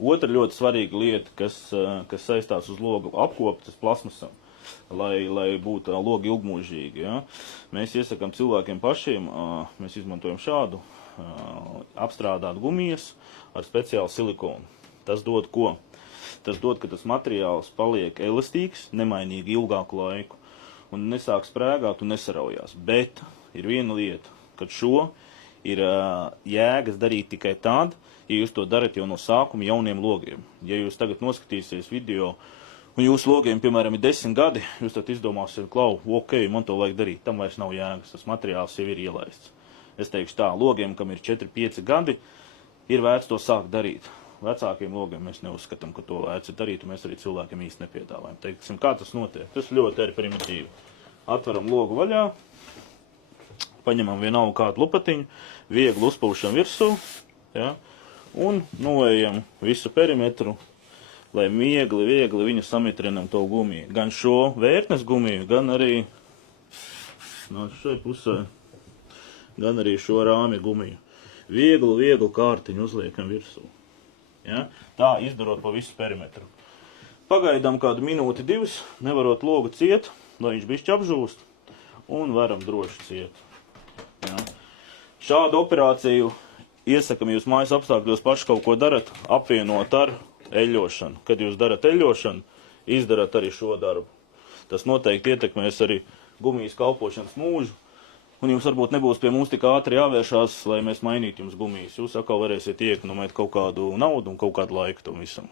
Otra ļoti svarīga lieta, kas saistās uz logu apkopi, tas plasmasam, lai būtu logi ilgmūžīgi. Ja? Mēs iesakām cilvēkiem pašiem, mēs izmantojam šādu apstrādāt gumijas ar speciālu silikonu. Tas dod ko? Tas dod, ka tas materiāls paliek elastīgs, nemainīgi ilgāku laiku un nesāk sprēgāt un nesaraujās. Bet ir viena lieta, kad šo ir jēgas darīt tikai tad, ja jūs to darat jau no sākuma jauniem logiem. Ja jūs tagad noskatīsies video, un jūsu logiem, piemēram, ir 10 gadi, jūs tad izdomāsiet, klau, ok, man to vajag darīt, tam vairs nav jēgas, tas materiāls jau ir ielaists. Es teikšu tā, logiem, kam ir 4-5 gadi, ir vērts to sākt darīt. Vecākiem logiem mēs neuzskatām, ka to vērts ir darīt, un mēs arī cilvēkiem īsti nepiedāvājam. Teiksim, kā tas notiek? Tas ļoti ir primitīvi. Atveram logu vaļā, paņemam vienalga kādu lupatiņu, viegli uzpūšam virsū, ja, un nojam visu perimetru, lai viegli viņu samitrinam to gumiju. Gan šo vērtnes gumiju, gan arī no šai pusē, gan arī šo rāmja gumiju. Viegli kārtiņu uzliekam virsū. Ja? Tā izdarot pa visu perimetru. Pagaidām kādu minūti, 2, nevarot logu ciet, lai viņš bišķi apžūst, un varam droši ciet. Ja? Šādu operāciju iesakam, jūs mājas apstākļos paši kaut ko darat, apvienot ar eļļošanu. Kad jūs darat eļļošanu, izdarat arī šo darbu. Tas noteikti ietekmēs arī gumijas kalpošanas mūžu, un jums varbūt nebūs pie mums tik ātri jāvēršās, lai mēs mainītu jums gumijas. Jūs atkal varēsiet iekonomēt kaut kādu naudu un kaut kādu laiku tam visam.